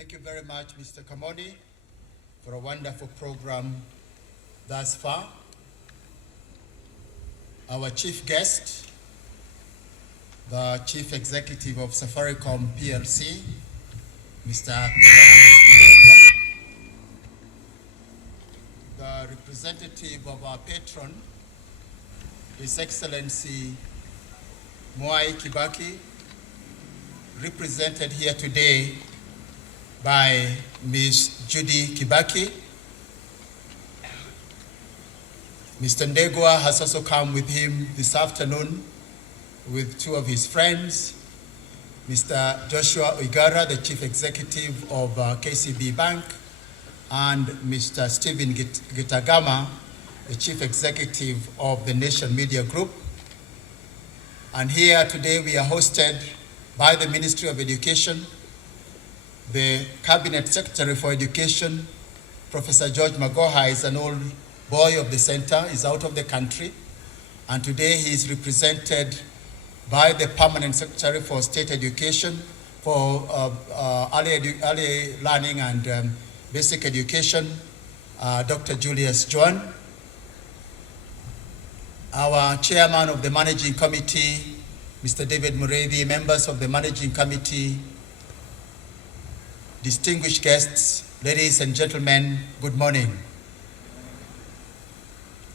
Thank you very much, Mr. Kamoni, for a wonderful program thus far. Our chief guest, the Chief Executive of Safaricom PLC, Mr. Mwaura, the representative of our patron, His Excellency Mwai Kibaki, represented here today by Ms. Judy Kibaki. Mr. Ndegwa has also come with him this afternoon with two of his friends, Mr. Joshua Oigara, the Chief Executive of KCB Bank, and Mr. Stephen Gitagama, the Chief Executive of the Nation Media Group. And here today we are hosted by the Ministry of Education. The Cabinet Secretary for Education, Professor George Magoha, is an old boy of the center, is out of the country. And today he is represented by the Permanent Secretary for State Education, for early learning and basic education, Dr. Julius Joan. Our Chairman of the Managing Committee, Mr. David Mureithi, members of the Managing Committee, distinguished guests, ladies and gentlemen, good morning.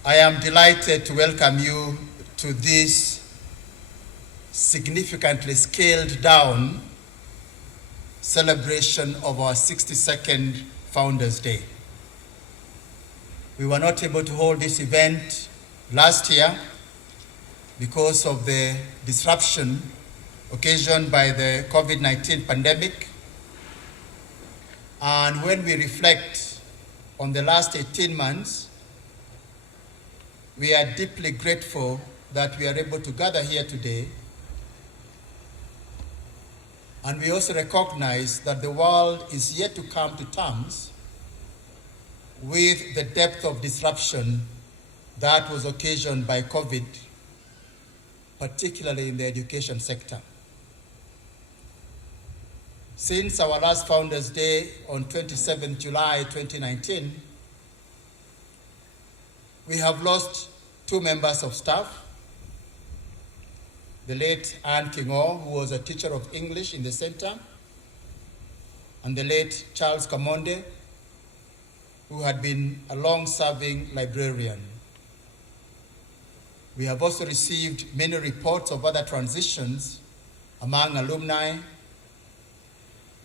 I am delighted to welcome you to this significantly scaled down celebration of our 62nd Founders Day. We were not able to hold this event last year because of the disruption occasioned by the COVID-19 pandemic. And when we reflect on the last 18 months, we are deeply grateful that we are able to gather here today. And we also recognize that the world is yet to come to terms with the depth of disruption that was occasioned by COVID, particularly in the education sector. Since our last Founders Day on 27 July 2019, we have lost two members of staff. The late Anne Kingo, who was a teacher of English in the center, and the late Charles Kamonde, who had been a long-serving librarian. We have also received many reports of other transitions among alumni,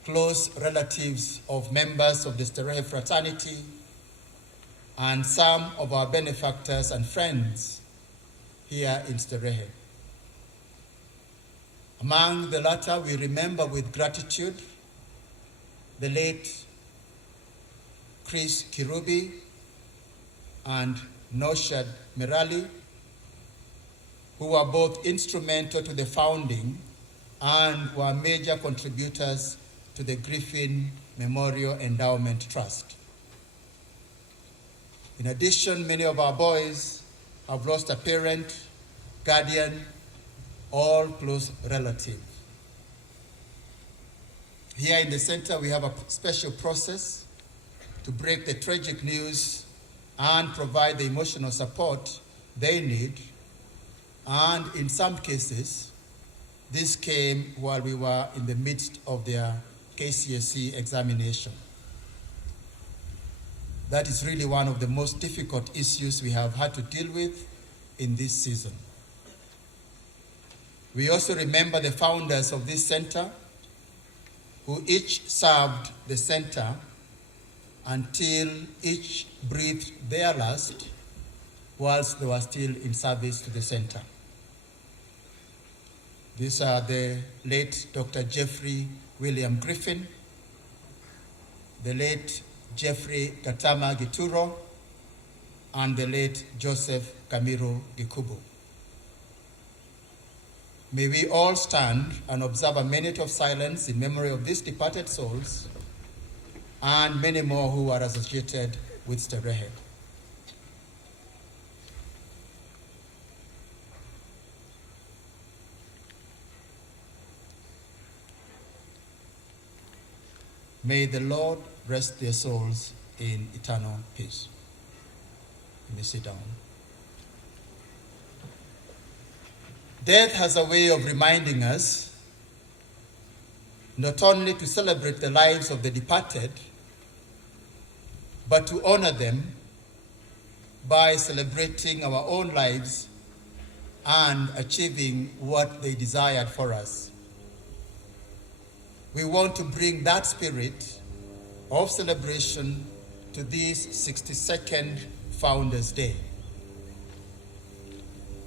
close relatives of members of the Starehe fraternity, and some of our benefactors and friends here in Starehe. Among the latter, we remember with gratitude the late Chris Kirubi and Noshad Merali, who were both instrumental to the founding and were major contributors to the Griffin Memorial Endowment Trust. In addition, many of our boys have lost a parent, guardian, or close relative. Here in the center, we have a special process to break the tragic news and provide the emotional support they need. And in some cases, this came while we were in the midst of their KCSE examination. That is really one of the most difficult issues we have had to deal with in this season. We also remember the founders of this center, who each served the center until each breathed their last whilst they were still in service to the center. These are the late Dr. Jeffrey William Griffin, the late Jeffrey Gatama Gituro, and the late Joseph Kamiro Gikubu. May we all stand and observe a minute of silence in memory of these departed souls and many more who are associated with Starehe. May the Lord rest their souls in eternal peace. You may sit down. Death has a way of reminding us not only to celebrate the lives of the departed, but to honor them by celebrating our own lives and achieving what they desired for us. We want to bring that spirit of celebration to this 62nd Founders' Day.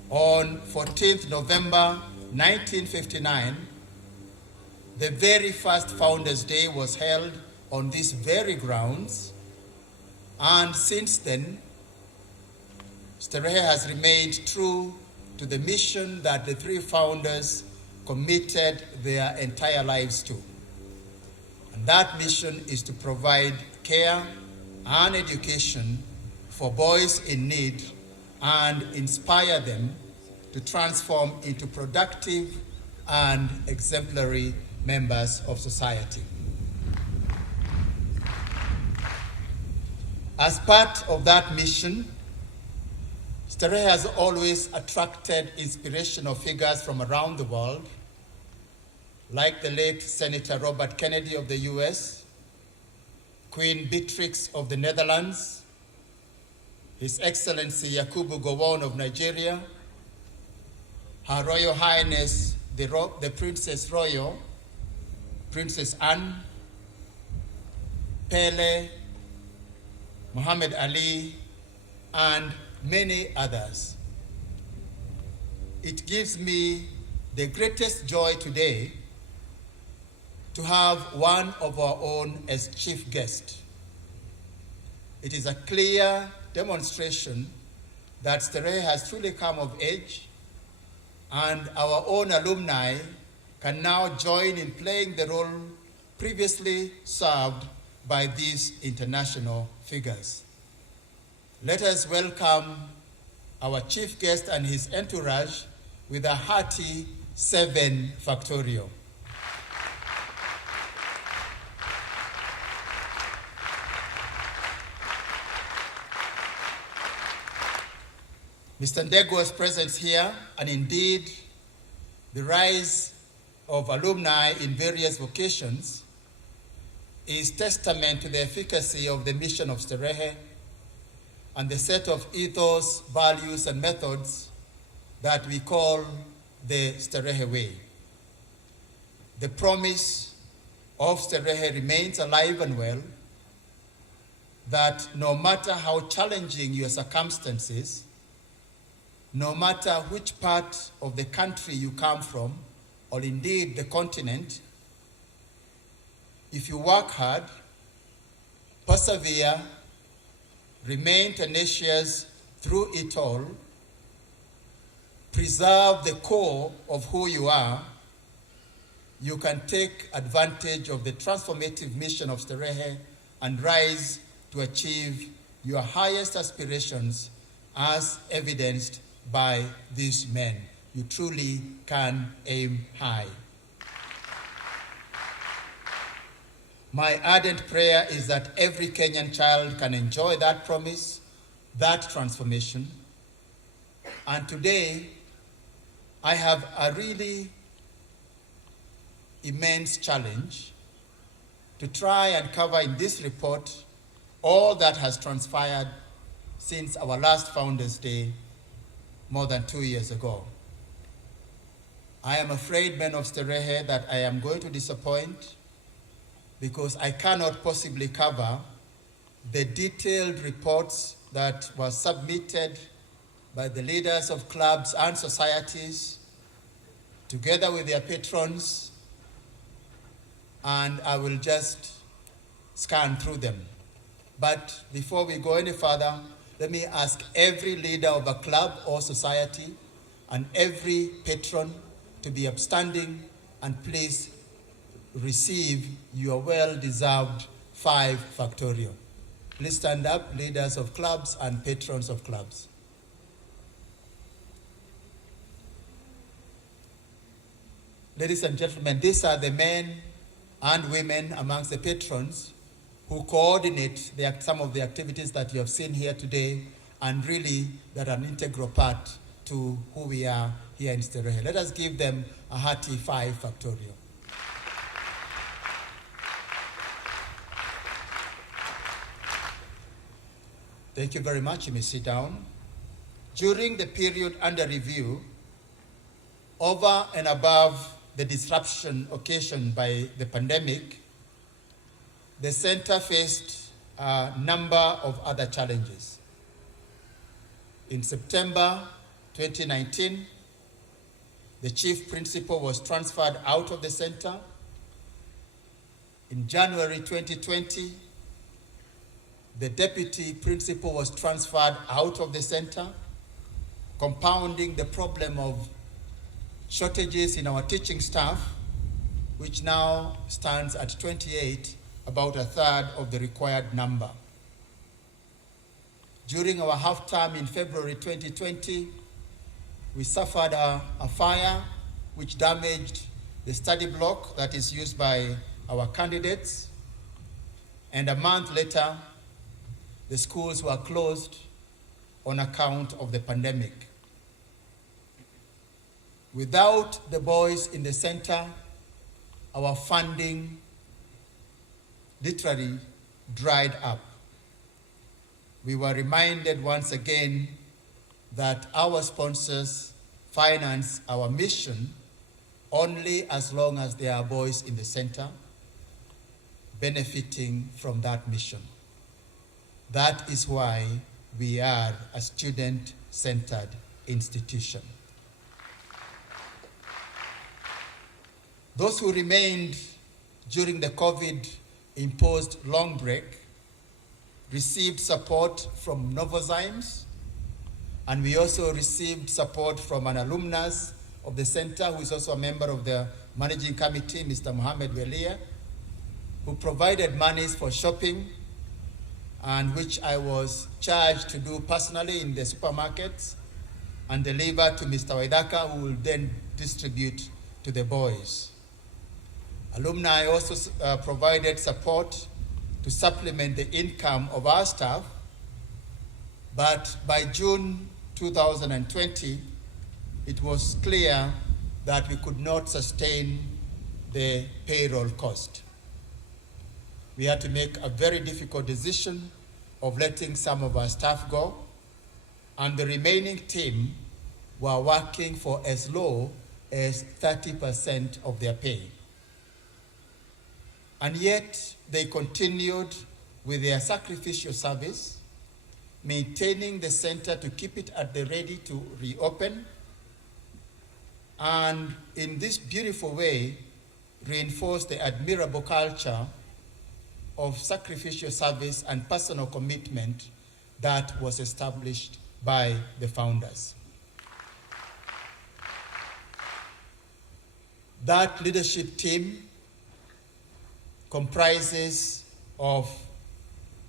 On 14th November 1959, the very first Founders' Day was held on these very grounds, and since then, Starehe has remained true to the mission that the three founders committed their entire lives to. And that mission is to provide care and education for boys in need and inspire them to transform into productive and exemplary members of society. As part of that mission, Starehe has always attracted inspirational figures from around the world, like the late Senator Robert Kennedy of the US, Queen Beatrix of the Netherlands, His Excellency Yakubu Gowon of Nigeria, Her Royal Highness the Princess Royal, Princess Anne, Pele, Muhammad Ali, and many others. It gives me the greatest joy today to have one of our own as chief guest. It is a clear demonstration that Starehe has truly come of age, and our own alumni can now join in playing the role previously served by these international figures. Let us welcome our chief guest and his entourage with a hearty 7 Factorio. Mr. Ndego's presence here, and indeed the rise of alumni in various vocations, is testament to the efficacy of the mission of Starehe and the set of ethos, values, and methods that we call the Starehe Way. The promise of Starehe remains alive and well, that no matter how challenging your circumstances, no matter which part of the country you come from, or indeed the continent, if you work hard, persevere, remain tenacious through it all, preserve the core of who you are, you can take advantage of the transformative mission of Starehe and rise to achieve your highest aspirations as evidenced by these men. You truly can aim high. My ardent prayer is that every Kenyan child can enjoy that promise, that transformation. And today, I have a really immense challenge to try and cover in this report all that has transpired since our last Founders' Day more than 2 years ago. I am afraid, men of Starehe, that I am going to disappoint, because I cannot possibly cover the detailed reports that were submitted by the leaders of clubs and societies, together with their patrons, and I will just scan through them. But before we go any further, let me ask every leader of a club or society and every patron to be upstanding and please receive your well-deserved 5 Factorio. Please stand up, leaders of clubs and patrons of clubs. Ladies and gentlemen, these are the men and women amongst the patrons who coordinate some of the activities that you have seen here today, and really that are an integral part to who we are here in Starehe. Let us give them a hearty 5 factorial. Thank you very much. You may sit down. During the period under review, over and above the disruption occasioned by the pandemic, the center faced a number of other challenges. In September 2019, the chief principal was transferred out of the center. In January 2020, the deputy principal was transferred out of the center, compounding the problem of shortages in our teaching staff, which now stands at 28, about a third of the required number. During our half-term in February 2020, we suffered a fire which damaged the study block that is used by our candidates, and a month later, the schools were closed on account of the pandemic. Without the boys in the center, our funding literally dried up. We were reminded once again that our sponsors finance our mission only as long as there are boys in the center benefiting from that mission. That is why we are a student-centered institution. Those who remained during the COVID-imposed long break received support from Novozymes, and we also received support from an alumnus of the center who is also a member of the managing committee, Mr. Mohammed Welia, who provided monies for shopping, and which I was charged to do personally in the supermarkets and deliver to Mr. Waidaka, who will then distribute to the boys. Alumni also provided support to supplement the income of our staff, but by June 2020, it was clear that we could not sustain the payroll cost. We had to make a very difficult decision of letting some of our staff go, and the remaining team were working for as low as 30% of their pay. And yet, they continued with their sacrificial service, maintaining the center to keep it at the ready to reopen, and in this beautiful way, reinforce the admirable culture of sacrificial service and personal commitment that was established by the founders. That leadership team comprises of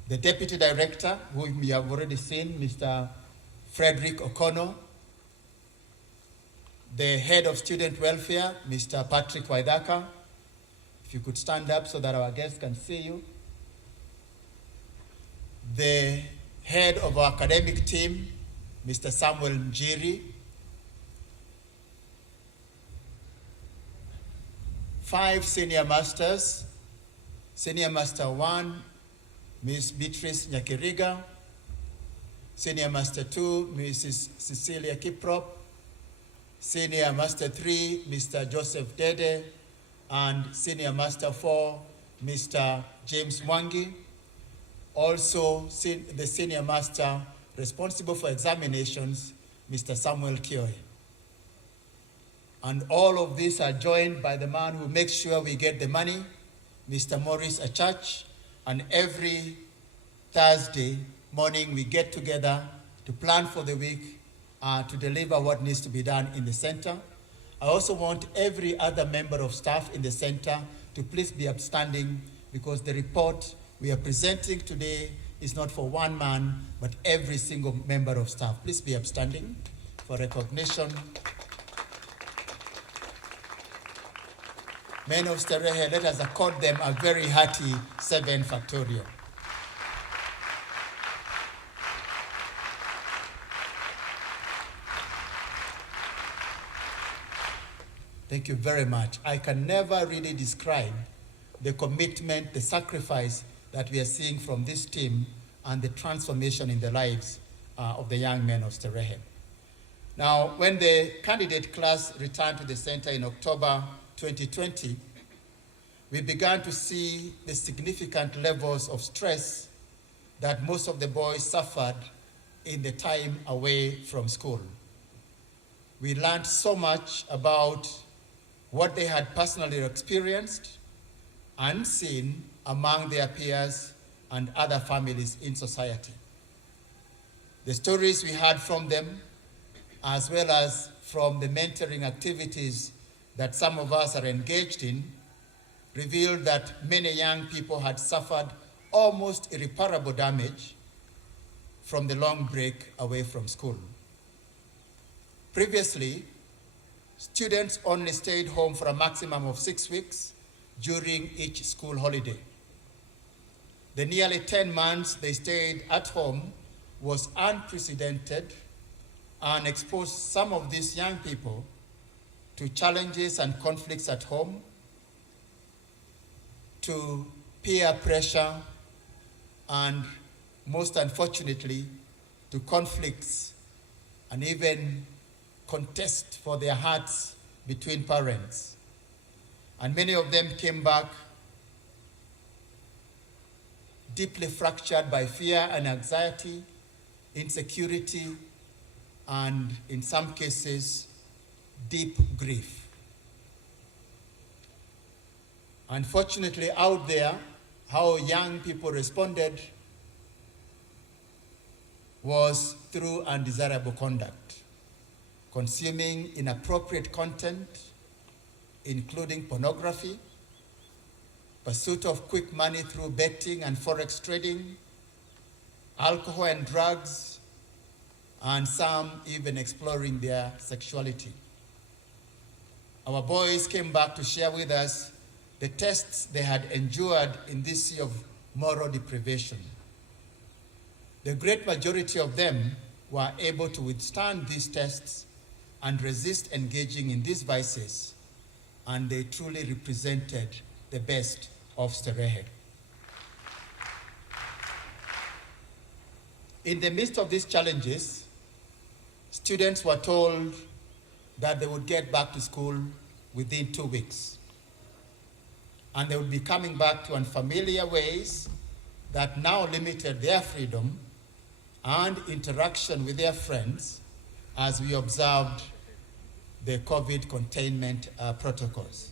the deputy director, whom we have already seen, Mr. Frederick O'Connor, the head of student welfare, Mr. Patrick Waidaka. If you could stand up so that our guests can see you. The head of our academic team, Mr. Samuel Njiri. 5 senior masters. Senior Master 1, Ms. Beatrice Nyakiriga. Senior Master 2, Mrs. Cecilia Kiprop. Senior Master 3, Mr. Joseph Dede. And Senior Master 4, Mr. James Mwangi. Also, the Senior Master responsible for examinations, Mr. Samuel Kioe. And all of these are joined by the man who makes sure we get the money, Mr. Maurice Achach, and every Thursday morning we get together to plan for the week, to deliver what needs to be done in the center. I also want every other member of staff in the center to please be upstanding, because the report we are presenting today is not for one man, but every single member of staff. Please be upstanding for recognition. Men of Starehe, let us accord them a very hearty 7 factorial. Thank you very much. I can never really describe the commitment, the sacrifice that we are seeing from this team and the transformation in the lives of the young men of Starehe. Now, when the candidate class returned to the center in October 2020, we began to see the significant levels of stress that most of the boys suffered in the time away from school. We learned so much about what they had personally experienced and seen among their peers and other families in society. The stories we heard from them, as well as from the mentoring activities that some of us are engaged in, revealed that many young people had suffered almost irreparable damage from the long break away from school. Previously, students only stayed home for a maximum of 6 weeks during each school holiday. The nearly 10 months they stayed at home was unprecedented and exposed some of these young people to challenges and conflicts at home, to peer pressure, and most unfortunately, to conflicts and even contest for their hearts between parents. And many of them came back deeply fractured by fear and anxiety, insecurity, and in some cases, deep grief. Unfortunately, out there, how young people responded was through undesirable conduct, consuming inappropriate content, including pornography, pursuit of quick money through betting and forex trading, alcohol and drugs, and some even exploring their sexuality. Our boys came back to share with us the tests they had endured in this sea of moral deprivation. The great majority of them were able to withstand these tests and resist engaging in these vices, and they truly represented the best of Starehe. In the midst of these challenges, students were told that they would get back to school within 2 weeks. And they would be coming back to unfamiliar ways that now limited their freedom and interaction with their friends as we observed the COVID containment protocols.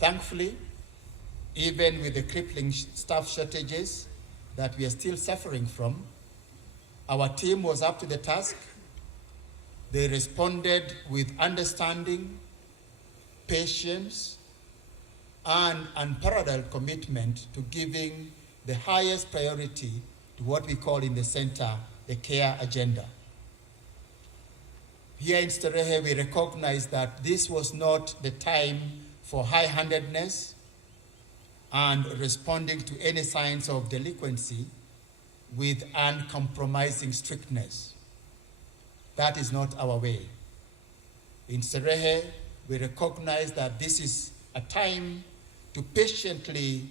Thankfully, even with the crippling staff shortages that we are still suffering from, our team was up to the task. They responded with understanding, patience, and unparalleled commitment to giving the highest priority to what we call in the center the care agenda. Here in Starehe, we recognize that this was not the time for high-handedness and responding to any signs of delinquency with uncompromising strictness. That is not our way. In Starehe, we recognize that this is a time to patiently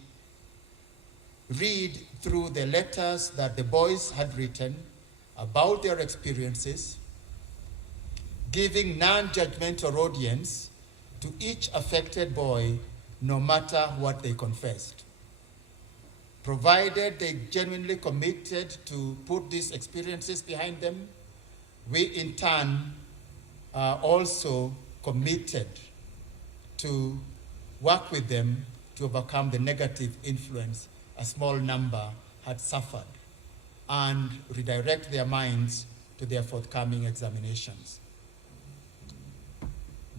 read through the letters that the boys had written about their experiences, giving non-judgmental audience to each affected boy, no matter what they confessed. Provided they genuinely committed to put these experiences behind them, we in turn also committed to work with them to overcome the negative influence a small number had suffered and redirect their minds to their forthcoming examinations.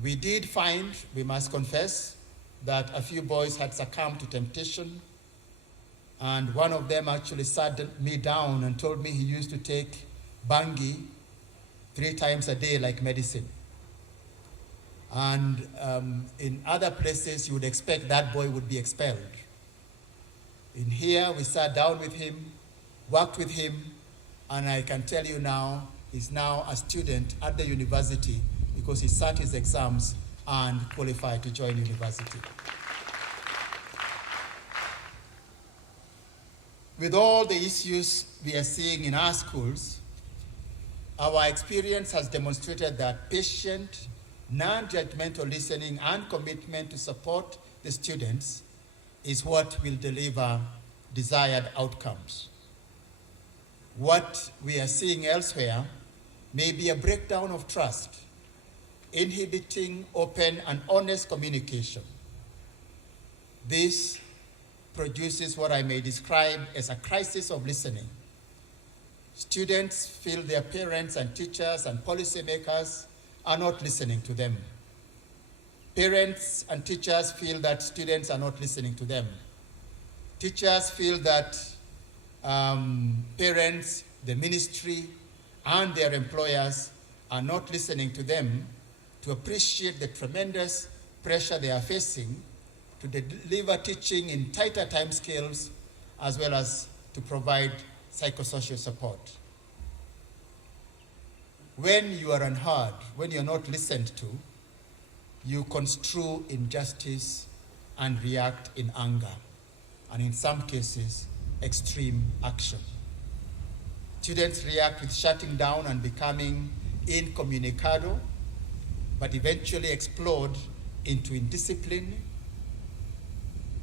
We did find, we must confess, that a few boys had succumbed to temptation, and one of them actually sat me down and told me he used to take bangi 3 times a day like medicine. And in other places, you would expect that boy would be expelled. In here, we sat down with him, worked with him, and I can tell you now, he's now a student at the university because he sat his exams and qualified to join university. With all the issues we are seeing in our schools, our experience has demonstrated that patient, non-judgmental listening and commitment to support the students is what will deliver desired outcomes. What we are seeing elsewhere may be a breakdown of trust, inhibiting open and honest communication. This produces what I may describe as a crisis of listening. Students feel their parents and teachers and policymakers are not listening to them. Parents and teachers feel that students are not listening to them. Teachers feel that parents, the ministry, and their employers are not listening to them to appreciate the tremendous pressure they are facing to deliver teaching in tighter timescales, as well as to provide psychosocial support. When you are unheard, when you're not listened to, you construe injustice and react in anger, and in some cases, extreme action. Students react with shutting down and becoming incommunicado, but eventually explode into indiscipline,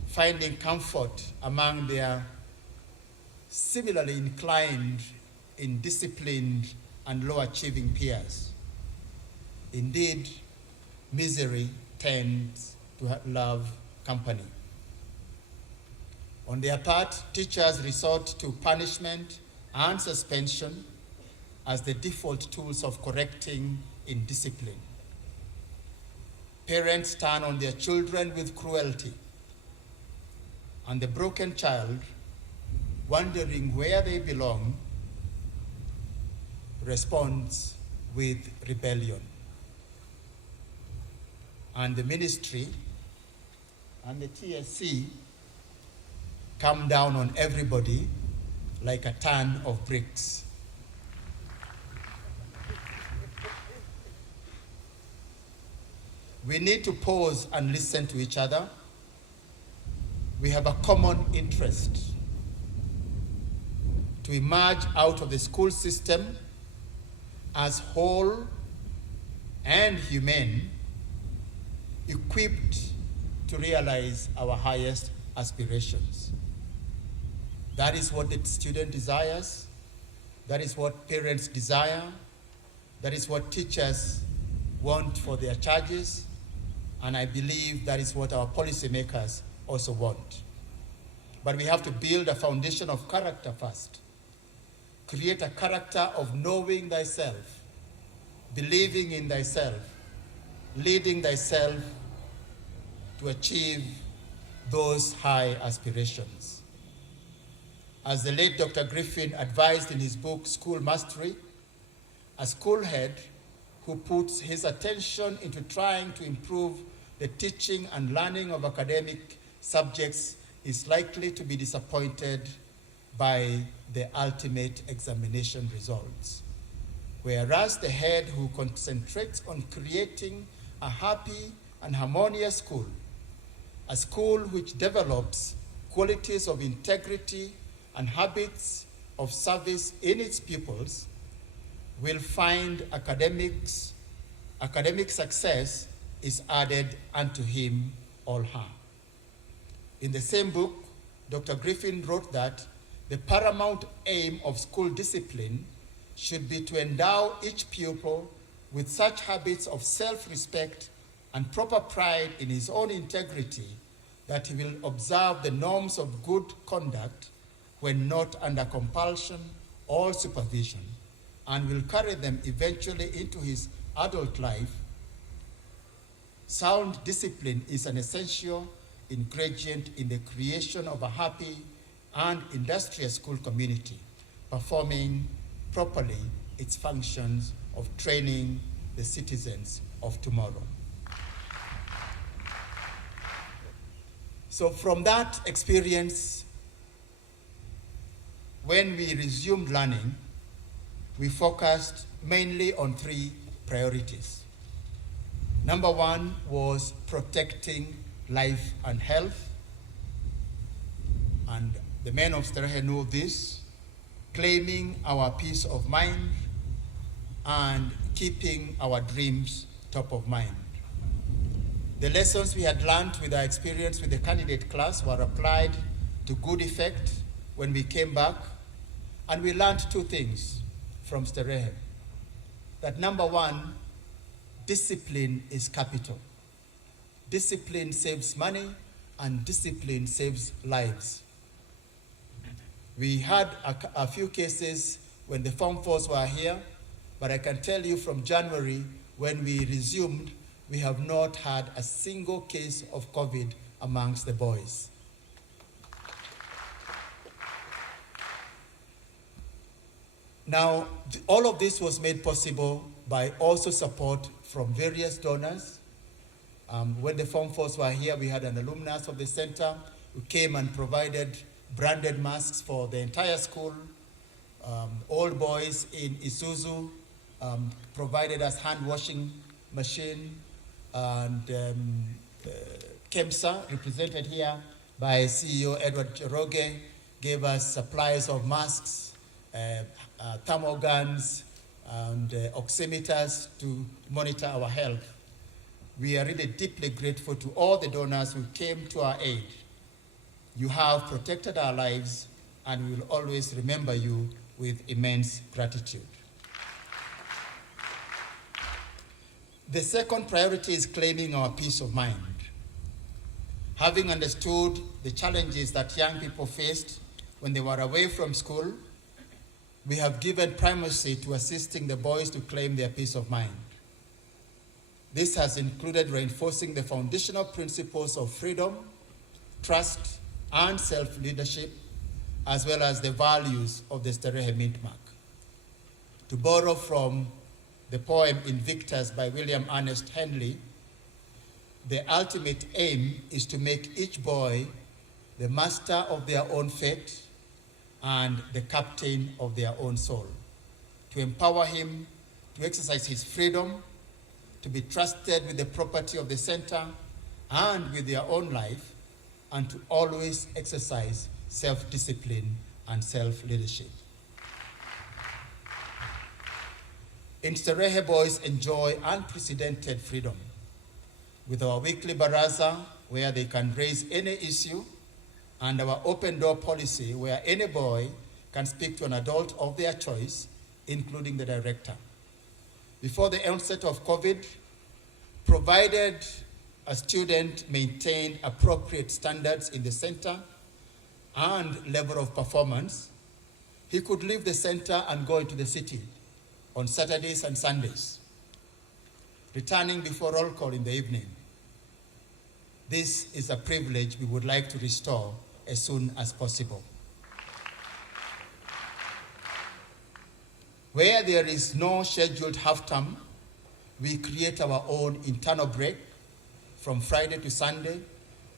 finding comfort among their similarly inclined, indisciplined, and low-achieving peers. Indeed, misery tends to love company. On their part, teachers resort to punishment and suspension as the default tools of correcting indiscipline. Parents turn on their children with cruelty, and the broken child, wondering where they belong, responds with rebellion. And the ministry and the TSC come down on everybody like a ton of bricks. We need to pause and listen to each other. We have a common interest to emerge out of the school system as whole and humane, equipped to realize our highest aspirations. That is what the student desires. That is what parents desire. That is what teachers want for their charges. And I believe that is what our policymakers also want. But we have to build a foundation of character first. Create a character of knowing thyself, believing in thyself, leading thyself to achieve those high aspirations. As the late Dr. Griffin advised in his book, School Mastery, a school head who puts his attention into trying to improve the teaching and learning of academic subjects is likely to be disappointed by the ultimate examination results. Whereas the head who concentrates on creating a happy and harmonious school, a school which develops qualities of integrity and habits of service in its pupils, will find academic success is added unto him or her. In the same book, Dr. Griffin wrote that the paramount aim of school discipline should be to endow each pupil with such habits of self-respect and proper pride in his own integrity that he will observe the norms of good conduct when not under compulsion or supervision, and will carry them eventually into his adult life. Sound discipline is an essential ingredient in the creation of a happy and industrious school community, performing properly its functions of training the citizens of tomorrow. So from that experience, when we resumed learning, we focused mainly on 3 priorities. Number 1 was protecting life and health. And the men of Starehe know this, claiming our peace of mind and keeping our dreams top of mind. The lessons we had learned with our experience with the candidate class were applied to good effect when we came back, and we learned 2 things from Starehe. That number 1, discipline is capital. Discipline saves money, and discipline saves lives. We had a few cases when the Form 4s were here, but I can tell you from January, when we resumed, we have not had a single case of COVID amongst the boys. Now, all of this was made possible by also support from various donors. When the Form 4s were here, we had an alumnus of the center who came and provided branded masks for the entire school. All boys in Isuzu provided us hand washing machine, and KEMSA, represented here by CEO Edward Choroge, gave us supplies of masks, thermal guns, and oximeters to monitor our health. We are really deeply grateful to all the donors who came to our aid. You have protected our lives, and we will always remember you with immense gratitude. The second priority is claiming our peace of mind. Having understood the challenges that young people faced when they were away from school, we have given primacy to assisting the boys to claim their peace of mind. This has included reinforcing the foundational principles of freedom, trust, and self-leadership, as well as the values of the Starehe Mint Mark. To borrow from the poem Invictus by William Ernest Henley, the ultimate aim is to make each boy the master of their own fate and the captain of their own soul, to empower him to exercise his freedom, to be trusted with the property of the center and with their own life, and to always exercise self-discipline and self-leadership. In Starehe, boys enjoy unprecedented freedom with our weekly baraza, where they can raise any issue, and our open door policy, where any boy can speak to an adult of their choice, including the director. Before the onset of COVID, provided a student maintained appropriate standards in the center and level of performance, he could leave the center and go into the city on Saturdays and Sundays, returning before roll call in the evening. This is a privilege we would like to restore as soon as possible. Where there is no scheduled half-term, we create our own internal break from Friday to Sunday,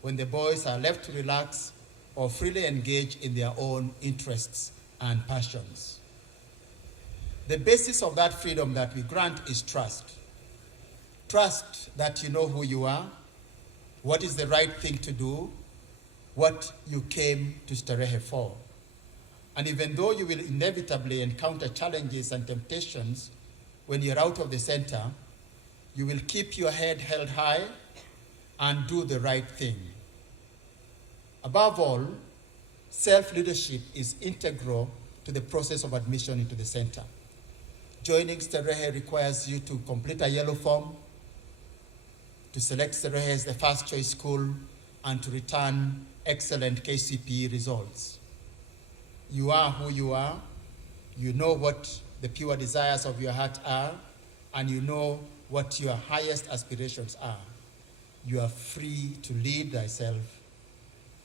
when the boys are left to relax or freely engage in their own interests and passions. The basis of that freedom that we grant is trust. Trust that you know who you are, what is the right thing to do, what you came to Starehe for. And even though you will inevitably encounter challenges and temptations when you're out of the center, you will keep your head held high and do the right thing. Above all, self-leadership is integral to the process of admission into the center. Joining Starehe requires you to complete a yellow form, to select Starehe as the first choice school, and to return excellent KCPE results. You are who you are, you know what the pure desires of your heart are, and you know what your highest aspirations are. You are free to lead thyself.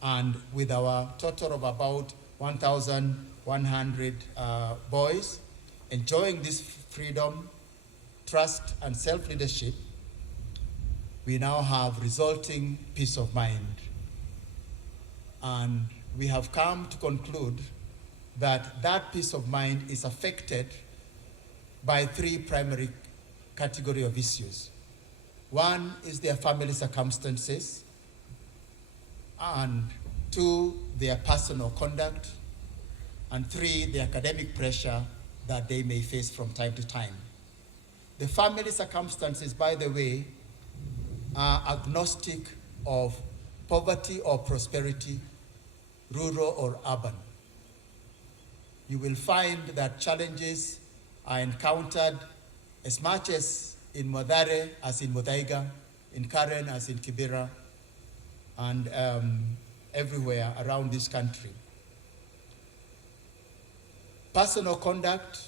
And with our total of about 1,100 boys, enjoying this freedom, trust, and self-leadership, we now have resulting peace of mind. And we have come to conclude that that peace of mind is affected by three primary categories of issues. One is their family circumstances, and two, their personal conduct, and three, the academic pressure that they may face from time to time. The family circumstances, by the way, are agnostic of poverty or prosperity, rural or urban. You will find that challenges are encountered as much as in Mwaura as in Muthaiga, in Karen as in Kibera, and everywhere around this country. Personal conduct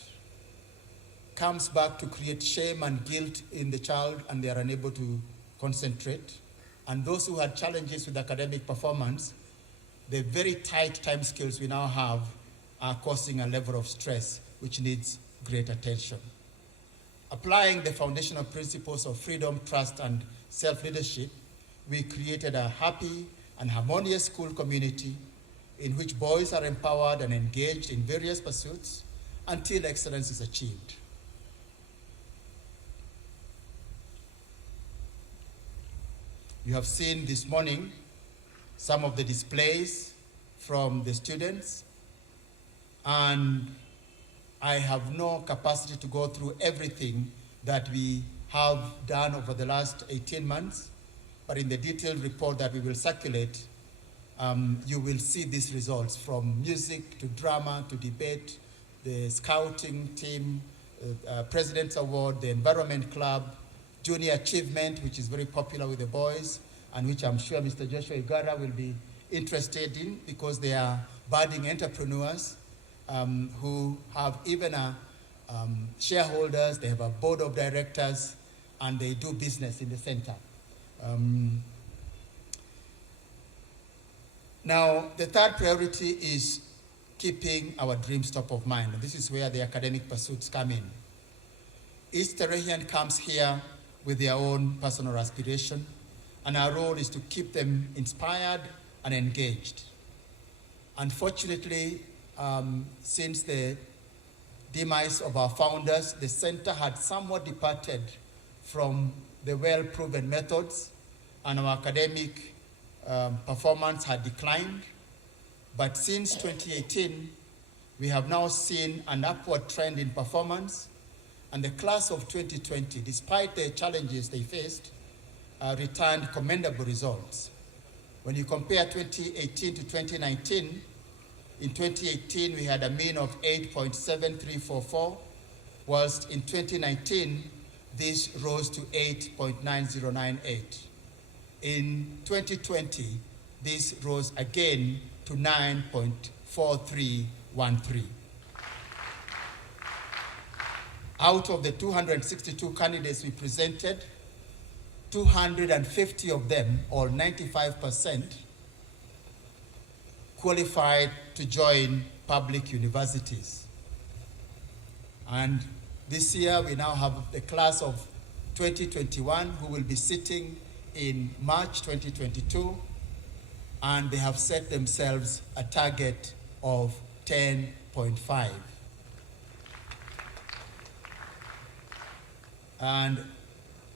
comes back to create shame and guilt in the child, and they are unable to concentrate. And those who had challenges with academic performance, the very tight time scales we now have are causing a level of stress which needs great attention. Applying the foundational principles of freedom, trust, and self-leadership, we created a happy and harmonious school community in which boys are empowered and engaged in various pursuits until excellence is achieved. You have seen this morning some of the displays from the students, and I have no capacity to go through everything that we have done over the last 18 months, but in the detailed report that we will circulate, you will see these results from music to drama to debate, the scouting team, President's Award, the Environment Club, Junior Achievement, which is very popular with the boys, and which I'm sure Mr. Joshua Igara will be interested in because they are budding entrepreneurs who have even shareholders, they have a board of directors, and they do business in the center. Now, the third priority is keeping our dreams top of mind. And this is where the academic pursuits come in. Each Starehean comes here with their own personal aspiration, and our role is to keep them inspired and engaged. Unfortunately, since the demise of our founders, the center had somewhat departed from the well-proven methods, and our academic performance had declined. But since 2018, we have now seen an upward trend in performance, and the class of 2020, despite the challenges they faced, returned commendable results. When you compare 2018 to 2019, in 2018 we had a mean of 8.7344, whilst in 2019 this rose to 8.9098. In 2020, this rose again to 9.4313. Out of the 262 candidates we presented, 250 of them, or 95%, qualified to join public universities. And this year we now have the class of 2021 who will be sitting in March 2022, and they have set themselves a target of 10.5. And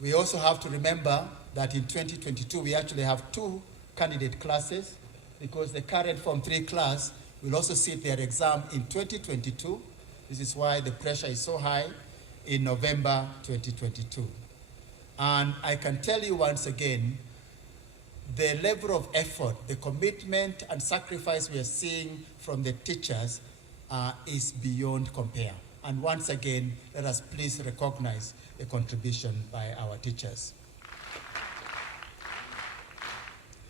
we also have to remember that in 2022 we actually have 2 candidate classes, because the current Form 3 class will also sit their exam in 2022. This is why the pressure is so high in November 2022. And I can tell you once again, the level of effort, the commitment and sacrifice we are seeing from the teachers is beyond compare. And once again, let us please recognize the contribution by our teachers.